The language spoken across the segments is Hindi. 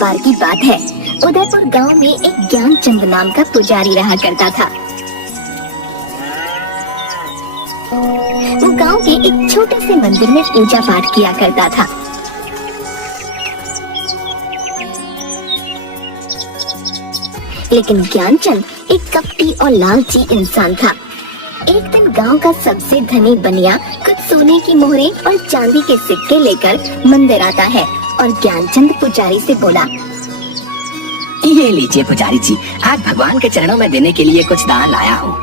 बार की बात है। उदयपुर गांव में एक ज्ञानचंद नाम का पुजारी रहा करता था। वो गांव के एक छोटे से मंदिर में पूजा पाठ किया करता था। लेकिन ज्ञानचंद एक कपटी और लालची इंसान था। एक दिन गांव का सबसे धनी बनिया कुछ सोने की मोहरें और चांदी के सिक्के लेकर मंदिर आता है और ज्ञानचंद पुजारी से बोला, ये लीजिए पुजारी जी, आज भगवान के चरणों में देने के लिए कुछ दान लाया हूँ।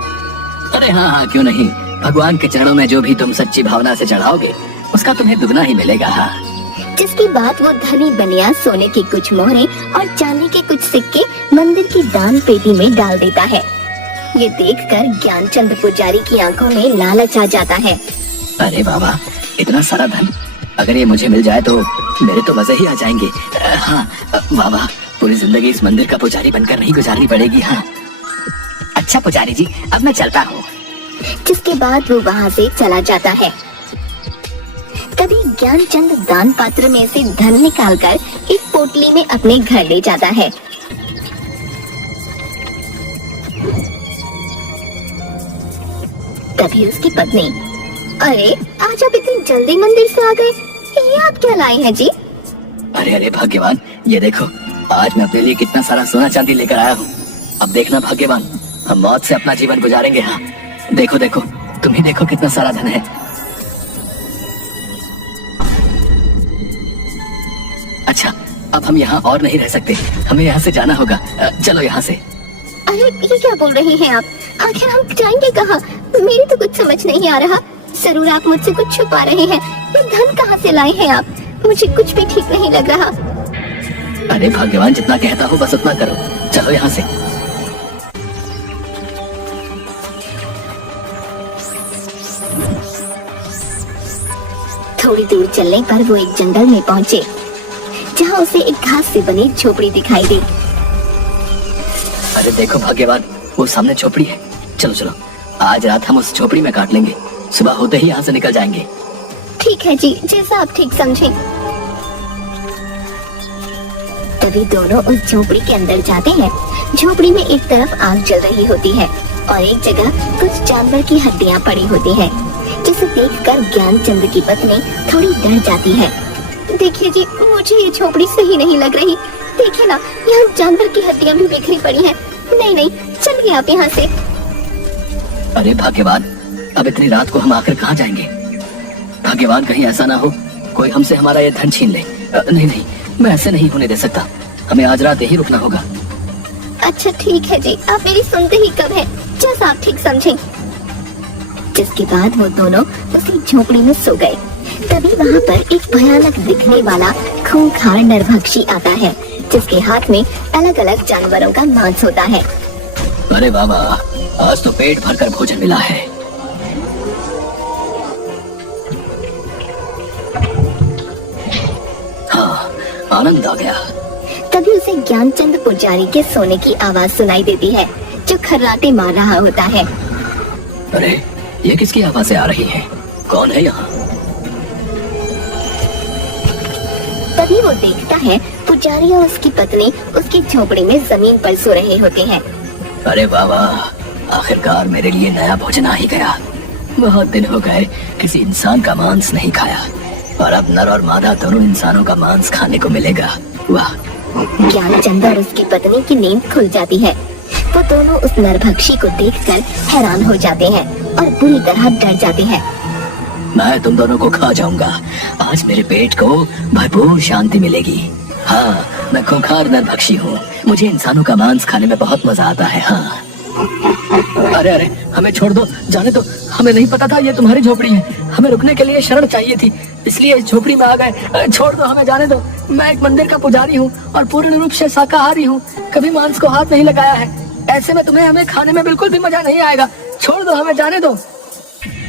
अरे हाँ हाँ, क्यों नहीं। भगवान के चरणों में जो भी तुम सच्ची भावना से चढ़ाओगे उसका तुम्हें दुगना ही मिलेगा। हाँ। जिसके बाद वो धनी बनिया सोने की कुछ मोहरें और चांदी के कुछ सिक्के मंदिर की दान पेटी में डाल देता है। ये देखकर ज्ञानचंद पुजारी की आंखों में लालच आ जाता है। अरे बाबा, इतना सारा धन अगर ये मुझे मिल जाए तो मेरे तो मजे ही आ जाएंगे। हाँ बाबा, पूरी जिंदगी इस मंदिर का पुजारी बनकर नहीं गुजारनी पड़ेगी। हाँ। अच्छा पुजारी जी, अब मैं चलता हूँ। जिसके बाद वो वहाँ से चला जाता है। तभी ज्ञानचंद दान पात्र में से धन निकालकर एक पोटली में अपने घर ले जाता है। तभी उसकी पत्नी, अरे आज आप इतनी जल्दी मंदिर से आ गए, ये आप क्या लाए हैं जी? अरे अरे भाग्यवान, ये देखो आज मैं अपने लिए कितना सारा सोना चांदी लेकर आया हूँ। अब देखना भाग्यवान, हम मौत से अपना जीवन गुजारेंगे। हाँ देखो देखो, तुम ही देखो कितना सारा धन है। अच्छा, अब हम यहाँ और नहीं रह सकते, हमें यहाँ से जाना होगा। चलो यहाँ से। अरे ये क्या बोल रहे हैं आप? आखिर हम जाएंगे कहाँ? मेरी तो कुछ समझ नहीं आ रहा। जरूर आप मुझसे कुछ छुपा रहे हैं। ये धन कहाँ से लाए हैं आप? मुझे कुछ भी ठीक नहीं लग रहा। अरे भाग्यवान, जितना कहता हूँ बस उतना करो। चलो यहाँ से। थोड़ी दूर चलने पर वो एक जंगल में पहुँचे, जहाँ उसे एक घास से बनी झोपड़ी दिखाई दी। अरे देखो भाग्यवान, वो सामने झोपड़ी है। चलो चलो, आज रात हम उस झोपड़ी में काट लेंगे, सुबह होते ही यहाँ से निकल जाएंगे। ठीक है जी, जैसा आप ठीक समझें। तभी दोनों उस झोपड़ी के अंदर जाते हैं। झोपड़ी में एक तरफ आग जल रही होती है और एक जगह कुछ जानवर की हड्डियां पड़ी होती है, जिसे देखकर ज्ञानचंद की पत्नी थोड़ी डर जाती है। देखिए जी, मुझे ये झोपड़ी सही नहीं लग रही। देखिए ना, यहाँ जानवर की हड्डियां भी बिखरी पड़ी हैं। नहीं नहीं, चलिए आप यहाँ से। अरे भाग्यवान, अब इतनी रात को हम आखिर कहाँ जाएंगे? भाग्यवान, कहीं ऐसा ना हो कोई हमसे हमारा ये धन छीन ले। नहीं नहीं, मैं ऐसे नहीं होने दे सकता। हमें आज रात यही रुकना होगा। अच्छा ठीक है जी, आप मेरी सुनते ही कब है, जैसा आप ठीक समझें। जिसके बाद वो दोनों उसी झोपड़ी में सो गए। तभी वहाँ पर एक भयानक दिखने वाला खूंखार नरभक्षी आता है, जिसके हाथ में अलग अलग जानवरों का मांस होता है। अरे बाबा, आज तो पेट भरकर भोजन मिला है। हाँ, आनंद आ गया। तभी उसे ज्ञानचंद पुजारी के सोने की आवाज सुनाई देती है, जो खर्राटे मार रहा होता है। अरे ये किसकी आवाज़ें आ रही हैं? कौन है यहाँ? तभी वो देखता है पुजारी और उसकी पत्नी उसकी झोपड़ी में जमीन पर सो रहे होते हैं। अरे बाबा, आखिरकार मेरे लिए नया भोजन आ ही गया। बहुत दिन हो गए किसी इंसान का मांस नहीं खाया, और अब नर और मादा दोनों इंसानों का मांस खाने को मिलेगा। वाह। ज्ञानचंद और उसकी पत्नी की नींद खुल जाती है। वो दोनों उस नरभक्षी को देखकर हैरान हो जाते हैं और बुरी तरह डर जाते हैं। मैं तुम दोनों को खा जाऊंगा। आज मेरे पेट को भरपूर शांति मिलेगी। हाँ, मैं खूंखार नरभक्षी हूँ। मुझे इंसानों का मांस खाने में बहुत मजा आता है। हाँ। अरे अरे, हमें छोड़ दो, जाने दो। हमें नहीं पता था ये तुम्हारी झोपड़ी है। हमें रुकने के लिए शरण चाहिए थी, इसलिए इस झोपड़ी में आ गए। छोड़ दो, हमें जाने दो। मैं एक मंदिर का पुजारी हूँ और पूर्ण रूप से शाकाहारी हूँ। कभी मांस को हाथ नहीं लगाया है। ऐसे में तुम्हें हमें खाने में बिल्कुल भी मजा नहीं आएगा। छोड़ दो, हमें जाने दो।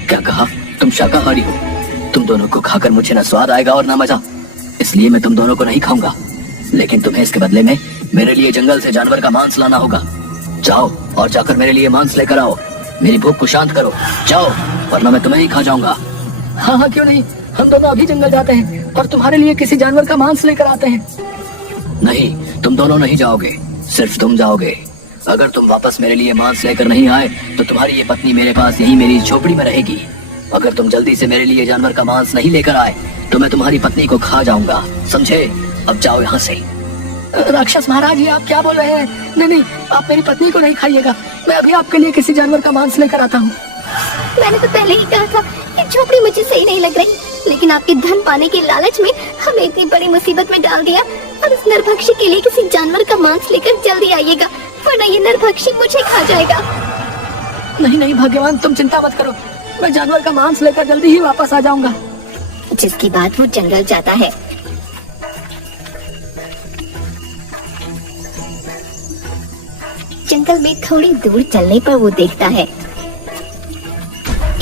क्या कहा? तुम शाकाहारी हो? तुम दोनों को खाकर मुझे न स्वाद आएगा और न मजा, इसलिए मैं तुम दोनों को नहीं खाऊंगा। लेकिन तुम्हें इसके बदले में मेरे लिए जंगल से जानवर का मांस लाना होगा। जाओ और जाकर मेरे लिए मांस लेकर आओ। मेरी भूख को शांत करो, जाओ, वरना मैं तुम्हें ही खा जाऊंगा। हाँ हाँ, क्यों नहीं, हम दोनों अभी जंगल जाते हैं और तुम्हारे लिए किसी जानवर का मांस लेकर आते हैं। नहीं, तुम दोनों नहीं जाओगे, सिर्फ तुम जाओगे। अगर तुम वापस मेरे लिए मांस लेकर नहीं आए तो तुम्हारी ये पत्नी मेरे पास यहीं मेरी झोपड़ी में रहेगी। अगर तुम जल्दी से मेरे लिए जानवर का मांस नहीं लेकर आए तो मैं तुम्हारी पत्नी को खा जाऊंगा, समझे? अब जाओ यहाँ से। राक्षस महाराज, ये आप क्या बोल रहे हैं? नहीं नहीं, आप मेरी पत्नी को नहीं खाइएगा। मैं अभी आपके लिए किसी जानवर का मांस लेकर आता हूँ। मैंने तो पहले ही कहा था कि झोपड़ी मुझे सही नहीं लग रही, लेकिन आपके धन पाने के लालच में हमें इतनी बड़ी मुसीबत में डाल दिया। और इस नरभक्षी के लिए किसी जानवर का मांस लेकर जल्दी आइएगा, वरना ये नरभक्षी मुझे खा जाएगा। नहीं नहीं भाग्यवान, तुम चिंता मत करो, मैं जानवर का मांस लेकर जल्दी ही वापस आ जाऊंगा। जिसके बाद वो जंगल जाता है। जंगल में थोड़ी दूर चलने पर वो देखता है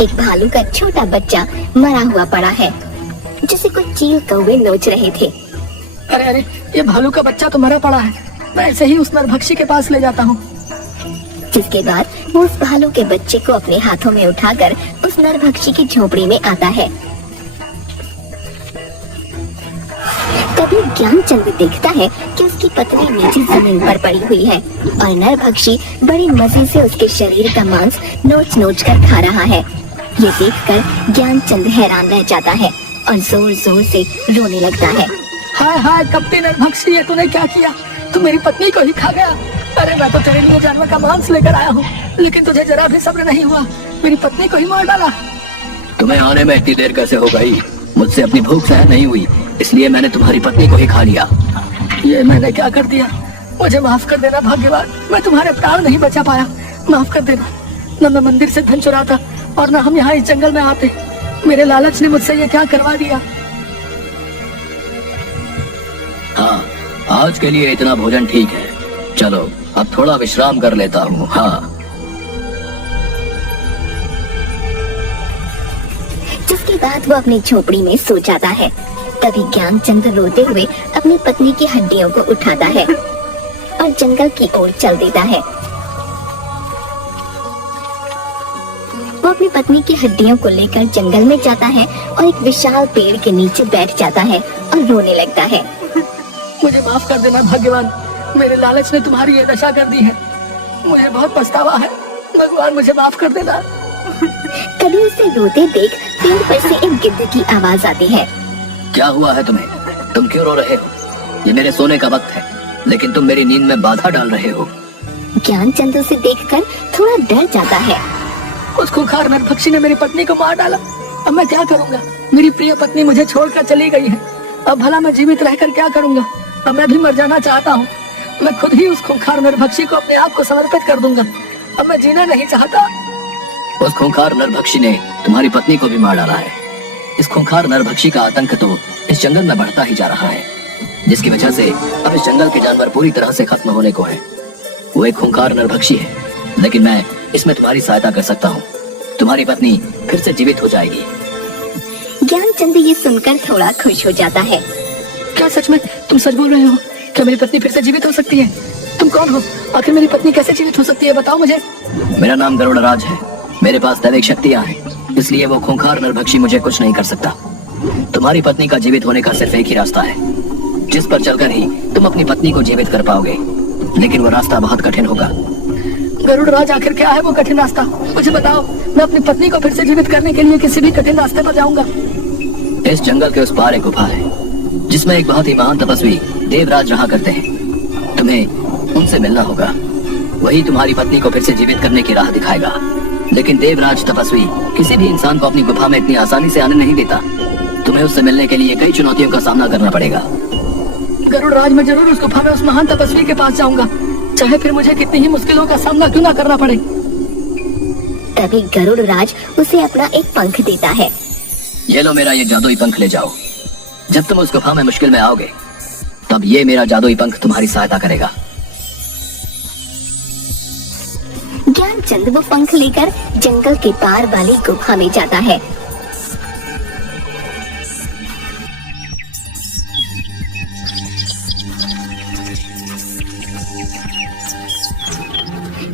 एक भालू का छोटा बच्चा मरा हुआ पड़ा है, जिसे कुछ चील कौवे नोच रहे थे। अरे अरे, ये भालू का बच्चा तो मरा पड़ा है, मैं ऐसे ही उस नरभक्षी के पास ले जाता हूँ। जिसके बाद वो उस भालू के बच्चे को अपने हाथों में उठाकर उस नरभक्षी की झोपड़ी में आता है। तभी ज्ञानचंद देखता है कि उसकी पत्नी नीचे जमीन पर पड़ी हुई है और नरभक्षी बड़ी मजे से उसके शरीर का मांस नोच नोच कर खा रहा है। ये देखकर ज्ञानचंद हैरान रह जाता है और जोर जोर से रोने लगता है। हाय हाय कपटी नरभक्षी, ये तूने क्या किया? तू मेरी पत्नी को ही खा गया। अरे मैं तो तेरे लिए जानवर का मांस लेकर आया हूँ, लेकिन तुझे जरा भी सब्र नहीं हुआ, मेरी पत्नी को ही मार डाला। तुम्हें आने में इतनी देर कैसे हो गई? मुझसे अपनी भूख सहन नहीं हुई, इसलिए मैंने तुम्हारी पत्नी को ही खा लिया। ये मैंने क्या कर दिया? मुझे माफ कर देना भाग्यवान, मैं तुम्हारे प्राण नहीं बचा पाया, माफ कर देना। न मैं मंदिर से धन चुराता और न हम यहाँ इस जंगल में आते, मेरे लालच ने मुझसे ये क्या करवा दिया। हाँ, आज के लिए इतना भोजन ठीक है, चलो अब थोड़ा विश्राम कर लेता हूँ। हाँ। जिसके बाद वो अपनी झोपड़ी में सो जाता है। तभी ज्ञानचंद रोते हुए अपनी पत्नी की हड्डियों को उठाता है और जंगल की ओर चल देता है। वो अपनी पत्नी की हड्डियों को लेकर जंगल में जाता है और एक विशाल पेड़ के नीचे बैठ जाता है और रोने लगता है। मुझे माफ कर देना भाग्यवान, मेरे लालच ने तुम्हारी ये दशा कर दी है, मुझे बहुत पछतावा है, भगवान मुझे माफ कर देना। तभी उसे रोते देख पेड़ पर से एक गिद्ध की आवाज आती है। क्या हुआ है तुम्हें? तुम क्यों रो रहे हो? ये मेरे सोने का वक्त है, लेकिन तुम मेरी नींद में बाधा डाल रहे हो। ज्ञानचंद उसे देखकर थोड़ा डर जाता है। उस खूंखार नरभक्षी ने मेरी पत्नी को मार डाला, अब मैं क्या करूंगा? मेरी प्रिय पत्नी मुझे छोड़कर चली गई है, अब भला मैं जीवित रहकर क्या करूंगा? अब मैं भी मर जाना चाहता हूँ, मैं खुद ही उस खूंखार नरभक्षी को अपने आप को समर्पित कर दूंगा, अब मैं जीना नहीं चाहता। उस खूंखार नरभक्षी ने तुम्हारी पत्नी को भी मार डाला है। इस खूंखार नरभक्षी का आतंक तो इस जंगल में बढ़ता ही जा रहा है, जिसकी वजह से अब इस जंगल के जानवर पूरी तरह से खत्म होने को हैं। वो एक खूंखार नरभक्षी है, लेकिन मैं इसमें तुम्हारी सहायता कर सकता हूँ। तुम्हारी पत्नी फिर से जीवित हो जाएगी। ज्ञानचंद ये सुनकर थोड़ा खुश हो जाता है। क्या सच में तुम सच बोल रहे हो? क्या मेरी पत्नी फिर से जीवित हो सकती है? तुम कौन हो? आखिर मेरी पत्नी कैसे जीवित हो सकती है, बताओ मुझे। मेरा नाम गरुड़ राज है, मेरे पास दैविक शक्तियाँ हैं, इसलिए वो खूंखार नरभक्षी मुझे कुछ नहीं कर सकता। तुम्हारी पत्नी का जीवित होने का सिर्फ एक ही रास्ता है, जिस पर चलकर ही तुम अपनी पत्नी को जीवित कर पाओगे, लेकिन वो रास्ता बहुत कठिन होगा। गरुड़ राज, आखिर क्या है वो कठिन रास्ता? मुझे बताओ, मैं अपनी पत्नी को फिर से जीवित करने के लिए किसी भी कठिन रास्ते पर जाऊंगा। इस जंगल के उस पार एक गुफा है, जिसमें एक बहुत ही महान तपस्वी देवराज रहा करते हैं। तुम्हें उनसे मिलना होगा, वही तुम्हारी पत्नी को फिर से जीवित करने की राह दिखाएगा। लेकिन देवराज तपस्वी किसी भी इंसान को अपनी गुफा में इतनी आसानी से आने नहीं देता। तुम्हें उससे मिलने के लिए कई चुनौतियों का सामना करना पड़ेगा। गरुड़ राज, मैं जरूर उस गुफा में उस महान तपस्वी के पास जाऊंगा, चाहे फिर मुझे कितनी ही मुश्किलों का सामना क्यों ना करना पड़े। तभी गरुड़ राज उसे अपना एक पंख देता है। ये लो मेरा ये जादुई पंख ले जाओ। जब तुम उस गुफा में मुश्किल में आओगे, तब ये मेरा जादुई पंख तुम्हारी सहायता करेगा। ज्ञानचंद वो पंख लेकर जंगल के पार वाली गुफा में जाता है।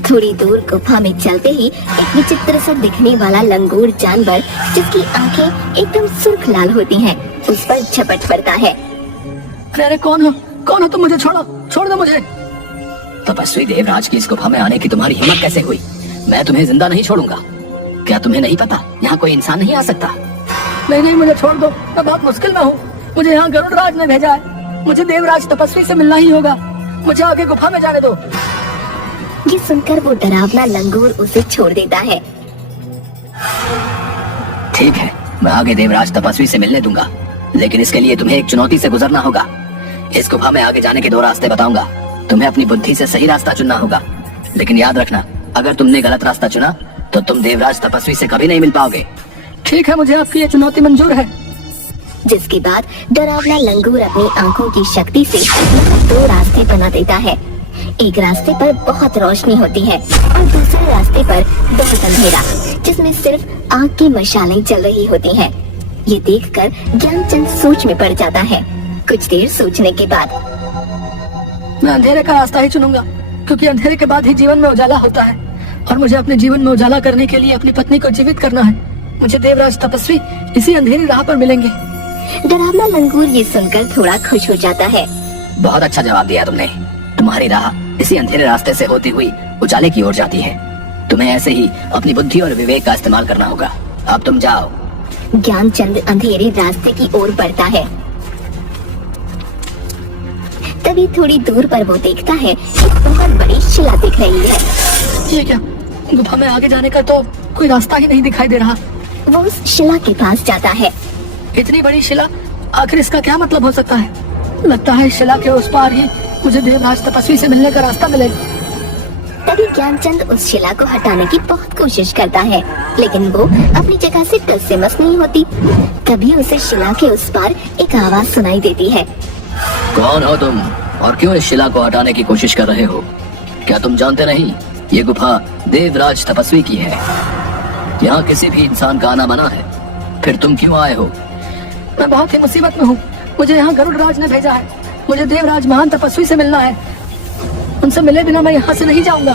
थोड़ी दूर गुफा में चलते ही एक विचित्र सा दिखने वाला लंगूर जानवर, जिसकी आंखें एकदम सुर्ख लाल होती हैं, उस पर झपट पड़ता है। अरे कौन हो? कौन हो तुम? मुझे छोड़ो, छोड़ दो मुझे। तपस्वी देवराज की इस गुफा में आने की तुम्हारी हिम्मत कैसे हुई? मैं तुम्हें जिंदा नहीं छोड़ूंगा। क्या तुम्हें नहीं पता यहाँ कोई इंसान नहीं आ सकता? नहीं नहीं, मुझे छोड़ दो, मैं बहुत मुश्किल में हूँ। मुझे यहाँ गरुड़ राज ने भेजा है, मुझे देवराज तपस्वी से मिलना ही होगा। मुझे आगे गुफा में जाने दो। ये सुनकर वो डरावना लंगूर उसे छोड़ देता है। ठीक है, मैं आगे देवराज तपस्वी से मिलने दूंगा, लेकिन इसके लिए तुम्हें एक चुनौती से गुजरना होगा। इस गुफा में आगे जाने के 2 रास्ते बताऊंगा। तुम्हें अपनी बुद्धि से सही रास्ता चुनना होगा, लेकिन याद रखना, अगर तुमने गलत रास्ता चुना तो तुम देवराज तपस्वी से कभी नहीं मिल पाओगे। ठीक है, मुझे आपकी ये चुनौती मंजूर है। जिसके बाद डरावना लंगूर अपनी आंखों की शक्ति से 2 रास्ते बना देता है। एक रास्ते पर बहुत रोशनी होती है और दूसरे रास्ते पर बहुत अंधेरा, जिसमें सिर्फ आग की मशालें जल रही होती हैं। ये देखकर ज्ञानचंद सोच में पड़ जाता है। कुछ देर सोचने के बाद मैं अंधेरे का रास्ता ही चुनूंगा, क्योंकि अंधेरे के बाद ही जीवन में उजाला होता है, और मुझे अपने जीवन में उजाला करने के लिए अपनी पत्नी को जीवित करना है। मुझे देवराज तपस्वी इसी अंधेरी राह पर मिलेंगे। डरावना लंगूर ये सुनकर थोड़ा खुश हो जाता है। बहुत अच्छा जवाब दिया तुमने। तुम्हारी राह इसी अंधेरे रास्ते से होती हुई उजाले की ओर जाती है। तुम्हें ऐसे ही अपनी बुद्धि और विवेक का इस्तेमाल करना होगा। अब तुम जाओ। ज्ञानचंद अंधेरे रास्ते की ओर बढ़ता है। तभी थोड़ी दूर पर वो देखता है एक बहुत बड़ी शिला दिख रही है। ये क्या? गुफा में आगे जाने का तो कोई रास्ता ही नहीं दिखाई दे रहा। वो उस शिला के पास जाता है। इतनी बड़ी शिला, आखिर इसका क्या मतलब हो सकता है? लगता है इस शिला के उस पार ही मुझे देवराज तपस्वी से मिलने का रास्ता मिलेगा। तभी ज्ञानचंद उस शिला को हटाने की बहुत कोशिश करता है, लेकिन वो अपनी जगह से टस से मस नहीं होती। तभी उसे शिला के उस पार एक आवाज सुनाई देती है। कौन हो तुम और क्यों इस शिला को हटाने की कोशिश कर रहे हो? क्या तुम जानते नहीं ये गुफा देवराज तपस्वी की है? यहाँ किसी भी इंसान का आना मना है। फिर तुम क्यों आए हो? मैं बहुत ही मुसीबत में हूँ। मुझे यहाँ गरुड़ राज ने भेजा है। मुझे देवराज महान तपस्वी से मिलना है। उनसे मिले बिना मैं यहाँ से नहीं जाऊंगा।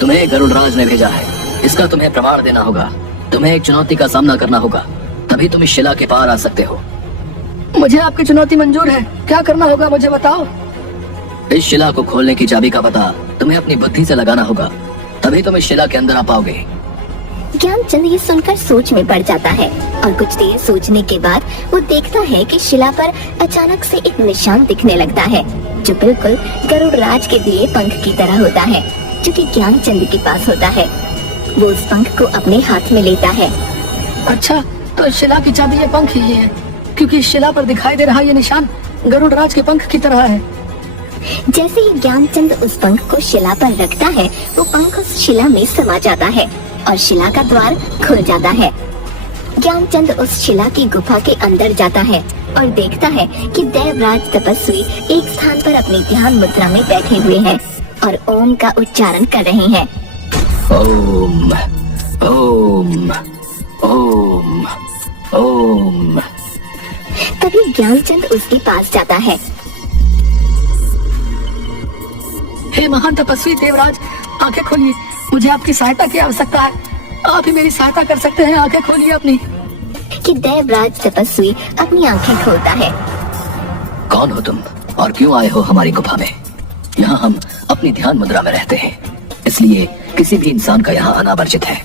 तुम्हें गरुड़ राज ने भेजा है, इसका तुम्हें प्रमाण देना होगा। तुम्हें एक चुनौती का सामना करना होगा, तभी तुम इस शिला के पार आ सकते हो। मुझे आपकी चुनौती मंजूर है। क्या करना होगा मुझे बताओ। इस शिला को खोलने की चाबी का पता तुम्हें अपनी बुद्धि से लगाना होगा, तभी तुम इस शिला के अंदर आ पाओगे। ज्ञानचंद ये सुनकर सोच में पड़ जाता है और कुछ देर सोचने के बाद वो देखता है कि शिला पर अचानक से एक निशान दिखने लगता है, जो बिल्कुल गरुड़ राज के दिए पंख की तरह होता है, जो कि ज्ञानचंद के पास होता है। वो उस पंख को अपने हाथ में लेता है। अच्छा, तो इस शिला की चाबी ये पंख ही है, क्योंकि इस शिला पर दिखाई दे रहा ये निशान गरुड़ राज के पंख की तरह है। जैसे ही ज्ञानचंद उस पंख को शिला पर रखता है, वो पंख उस शिला में समा जाता है और शिला का द्वार खुल जाता है। ज्ञानचंद उस शिला की गुफा के अंदर जाता है और देखता है कि देवराज तपस्वी एक स्थान पर अपनी ध्यान मुद्रा में बैठे हुए हैं और ओम का उच्चारण कर रहे हैं। ओम ओम ओम ओम। तभी ज्ञानचंद उसके पास जाता है। हे महान तपस्वी देवराज, आंखें खोलिए। मुझे आपकी सहायता की आवश्यकता है। आप ही मेरी सहायता कर सकते हैं। आंखें खोलिए अपनी। कि देवराज तपस्वी अपनी आंखें खोलता है। कौन हो तुम और क्यों आए हो हमारी गुफा में? यहाँ हम अपनी ध्यान मुद्रा में रहते हैं, इसलिए किसी भी इंसान का यहाँ आना वर्जित है।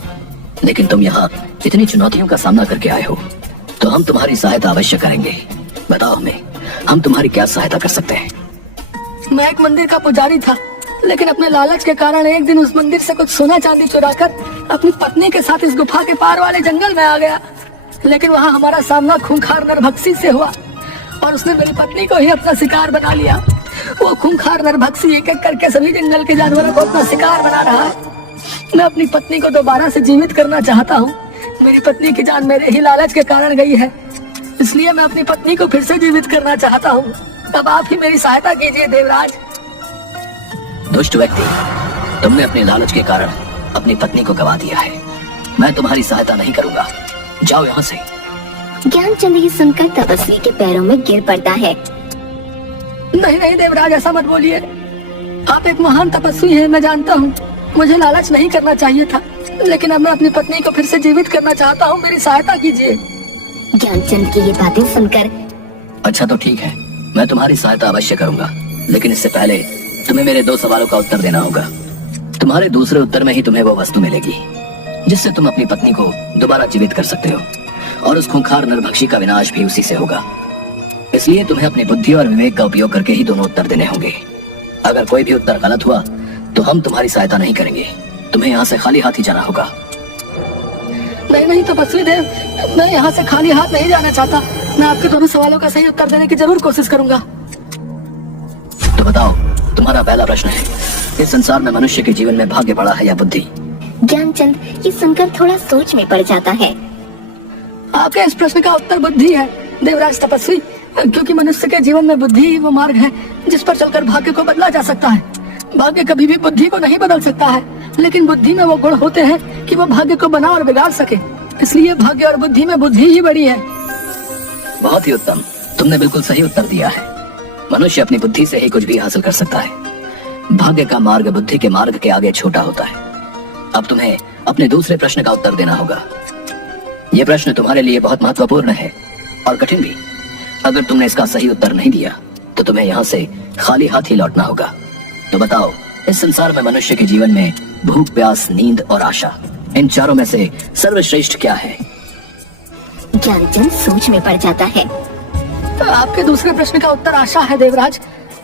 लेकिन तुम यहाँ इतनी चुनौतियों का सामना करके आए हो, तो हम तुम्हारी सहायता अवश्य करेंगे। बताओ हमें, हम तुम्हारी क्या सहायता कर सकते हैं? मैं एक मंदिर का पुजारी था, लेकिन अपने लालच के कारण एक दिन उस मंदिर से कुछ सोना चांदी चुराकर अपनी पत्नी के साथ इस गुफा के पार वाले जंगल में आ गया। लेकिन वहाँ हमारा सामना खूंखार नरभक्षी से हुआ और उसने मेरी पत्नी को ही अपना शिकार बना लिया। वो खूंखार नरभक्षी एक एक करके सभी जंगल के जानवरों को अपना शिकार बना रहा है। मैं अपनी पत्नी को दोबारा से जीवित करना चाहता हूँ। मेरी पत्नी की जान मेरे ही लालच के कारण गई है, इसलिए मैं अपनी पत्नी को फिर से जीवित करना चाहता हूँ। अब आप ही मेरी सहायता कीजिए देवराज। दुष्ट व्यक्ति, तुमने अपने लालच के कारण अपनी पत्नी को गवा दिया है। मैं तुम्हारी सहायता नहीं करूंगा, जाओ यहाँ से। ज्ञानचंद ये सुनकर तपस्वी के पैरों में गिर पड़ता है। नहीं नहीं देवराज, ऐसा मत बोलिए। आप एक महान तपस्वी हैं, मैं जानता हूँ। मुझे लालच नहीं करना चाहिए था, लेकिन अब मैं अपनी पत्नी को फिर से जीवित करना चाहता हूँ। मेरी सहायता कीजिए। ज्ञानचंद की ये बातें सुनकर अच्छा तो ठीक है, मैं तुम्हारी सहायता अवश्य करूंगा, लेकिन इससे पहले तुम्हें मेरे 2 सवालों का उत्तर देना होगा। तुम्हारे दूसरे उत्तर में ही तुम्हें वो वस्तु मिलेगी जिससे तुम अपनी पत्नी को दोबारा जीवित कर सकते हो, और उस खूंखार नरभक्षी का विनाश भी उसी से होगा। इसलिए तुम्हें अपनी बुद्धि और विवेक का उपयोग करके ही दोनों उत्तर देने होंगे। अगर कोई भी उत्तर गलत हुआ तो हम तुम्हारी सहायता नहीं करेंगे। तुम्हें यहाँ से खाली हाथ ही जाना होगा। नहीं नहीं तपस्वी देव, मैं यहाँ से खाली हाथ नहीं जाना चाहता। मैं आपके दोनों सवालों का सही उत्तर देने की जरूर कोशिश करूंगा। तो बताओ, तुम्हारा पहला प्रश्न है, इस संसार में मनुष्य के जीवन में भाग्य बड़ा है या बुद्धि? ज्ञानचंद ये सुनकर थोड़ा सोच में पड़ जाता है। आपके इस प्रश्न का उत्तर बुद्धि है देवराज तपस्वी, क्योंकि मनुष्य के जीवन में बुद्धि ही वो मार्ग है जिस पर चलकर भाग्य को बदला जा सकता है। भाग्य कभी भी बुद्धि को नहीं बदल सकता है, लेकिन बुद्धि में वो गुण होते हैं कि वो भाग्य को बना और बिगाड़ सके। इसलिए भाग्य और बुद्धि में बुद्धि ही बड़ी है। बहुत ही उत्तम, तुमने बिल्कुल सही उत्तर दिया है। मनुष्य अपनी बुद्धि से ही कुछ भी हासिल कर सकता है। भाग्य का मार्ग बुद्धि के मार्ग के आगे छोटा होता है। अब तुम्हें अपने दूसरे प्रश्न का उत्तर देना होगा। यह प्रश्न तुम्हारे लिए बहुत महत्वपूर्ण है और कठिन भी। अगर तुमने इसका सही उत्तर नहीं दिया तो तुम्हें यहाँ से खाली हाथ ही लौटना होगा। तो बताओ, इस संसार में मनुष्य के जीवन में भूख, प्यास, नींद और आशा, इन चारों में से सर्वश्रेष्ठ क्या है? ज्ञानचंद सोच में पड़ जाता है। तो आपके दूसरे प्रश्न का उत्तर आशा है देवराज,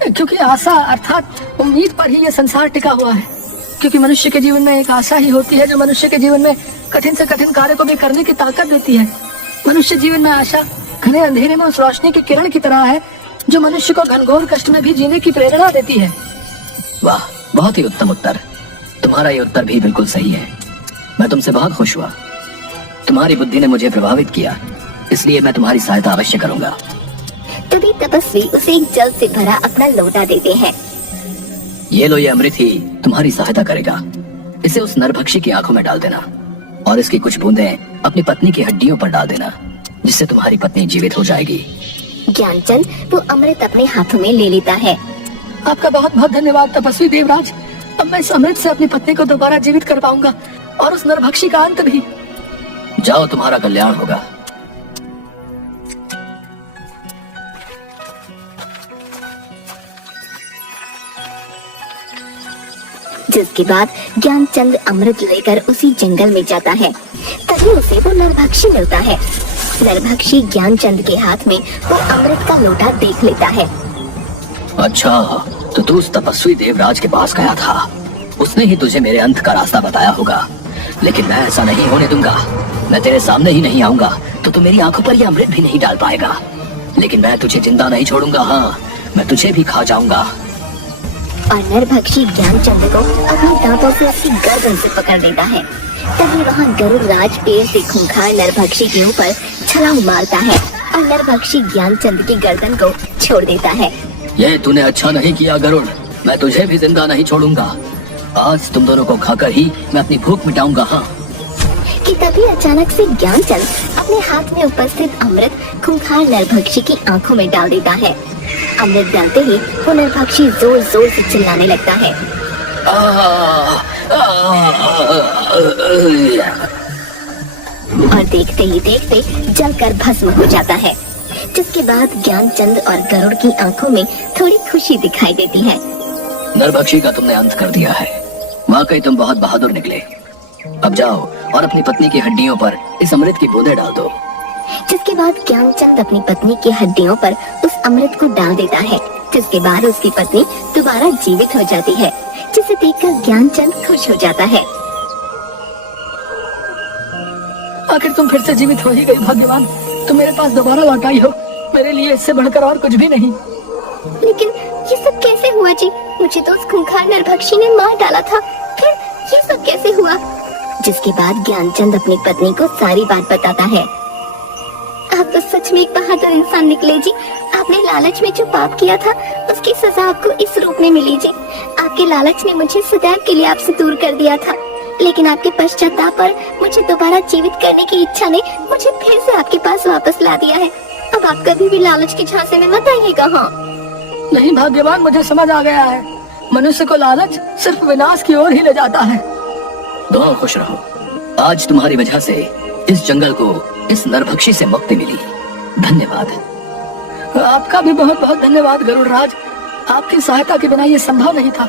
क्योंकि आशा अर्थात उम्मीद पर ही ये संसार टिका हुआ है। क्योंकि मनुष्य के जीवन में एक आशा ही होती है जो मनुष्य के जीवन में कठिन से कठिन कार्य को भी करने की ताकत देती है। मनुष्य जीवन में आशा घने अंधेरे में उस रोशनी की किरण की तरह है जो मनुष्य को घनघोर कष्ट में भी जीने की प्रेरणा देती है। वाह, बहुत ही उत्तम उत्तर। तुम्हारा ये उत्तर भी बिल्कुल सही है। मैं तुमसे बहुत खुश हुआ। तुम्हारी बुद्धि ने मुझे प्रभावित किया, इसलिए मैं तुम्हारी सहायता अवश्य करूंगा। तभी तपस्वी उसे एक जल से भरा अपना लोटा देते हैं। ये लो, ये अमृत ही तुम्हारी सहायता करेगा। इसे उस नरभक्षी की आंखों में डाल देना और इसकी कुछ बूंदें अपनी पत्नी की हड्डियों पर डाल देना, जिससे तुम्हारी पत्नी जीवित हो जाएगी। ज्ञानचंद वो अमृत अपने हाथों में ले लेता है। आपका बहुत बहुत धन्यवाद तपस्वी देवराज। अब मैं इस अमृत से अपनी पत्नी को दोबारा जीवित कर पाऊंगा और उस नरभक्षी का अंत भी। जाओ, तुम्हारा कल्याण होगा। जिसके बाद ज्ञानचंद अमृत लेकर उसी जंगल में जाता है। तभी उसे वो नरभक्षी मिलता है। नरभक्षी ज्ञानचंद के हाथ में वो अमृत का लोटा देख लेता है। अच्छा, तो तू उस तपस्वी देवराज के पास गया था। उसने ही तुझे मेरे अंत का रास्ता बताया होगा, लेकिन मैं ऐसा नहीं होने दूंगा। मैं तेरे सामने ही नहीं आऊंगा तो तू मेरी आंखों पर यह अमृत भी नहीं डाल पाएगा। लेकिन मैं तुझे जिंदा नहीं छोड़ूंगा। हाँ, मैं तुझे भी खा जाऊंगा। और नरभक्षी ज्ञानचंद को अपने दांतों से उसकी गर्दन से पकड़ लेता है। तभी वहाँ गरुड़ राज पेड़ से खूंखार नरभक्षी के ऊपर छलांग मारता है और नरभक्षी ज्ञानचंद की गर्दन को छोड़ देता है। ये तूने अच्छा नहीं किया गरुड़, मैं तुझे भी जिंदा नहीं छोड़ूंगा। आज तुम दोनों को खाकर ही मैं अपनी भूख मिटाऊंगा। हाँ। कि तभी अचानक से ज्ञानचंद अपने हाथ में उपस्थित अमृत खूंखार नरभक्षी की आंखों में डाल देता है। अमृत डालते ही वो नरभक्षी जोर जोर से चिल्लाने लगता है। और देखते ही देखते जलकर भस्म हो जाता है। जिसके बाद ज्ञानचंद और गरुड़ की आंखों में थोड़ी खुशी दिखाई देती है। नरभक्षी का तुमने अंत कर दिया है। वाकई तुम बहुत बहादुर निकले। अब जाओ और अपनी पत्नी की हड्डियों पर इस अमृत की बूंदें डाल दो। जिसके बाद ज्ञानचंद अपनी पत्नी की हड्डियों पर उस अमृत को डाल देता है। जिसके बाद उसकी पत्नी दोबारा जीवित हो जाती है, जिसे देखकर ज्ञानचंद खुश हो जाता है। आखिर तुम फिर से जीवित हो ही गई भाग्यवान। तुम मेरे पास दोबारा लौट आई हो। मेरे लिए इससे बढ़कर और कुछ भी नहीं। लेकिन ये सब कैसे हुआ जी? मुझे तो उस खूंखार नरभक्षी ने मार डाला था, फिर ये सब कैसे हुआ? जिसके बाद ज्ञानचंद अपनी पत्नी को सारी बात बताता है। आप तो सच में एक बहादुर इंसान निकले जी। आपने लालच में जो पाप किया था उसकी सजा आपको इस रूप में मिली जी। आपके लालच ने मुझे सदैव के लिए आपसे दूर कर दिया था, लेकिन आपके पश्चाताप पर मुझे दोबारा जीवित करने की इच्छा ने मुझे फिर से आपके पास वापस ला दिया है। अब आप कभी भी लालच के झांसे में मत आइएगा। हाँ नहीं भाग्यवान, मुझे समझ आ गया है। मनुष्य को लालच सिर्फ विनाश की ओर ही ले जाता है। दोनों खुश रहो। आज तुम्हारी वजह से इस जंगल को इस नरभक्षी से मुक्ति मिली। धन्यवाद। आपका भी बहुत बहुत धन्यवाद गरुड़राज। आपकी सहायता के बिना ये संभव नहीं था।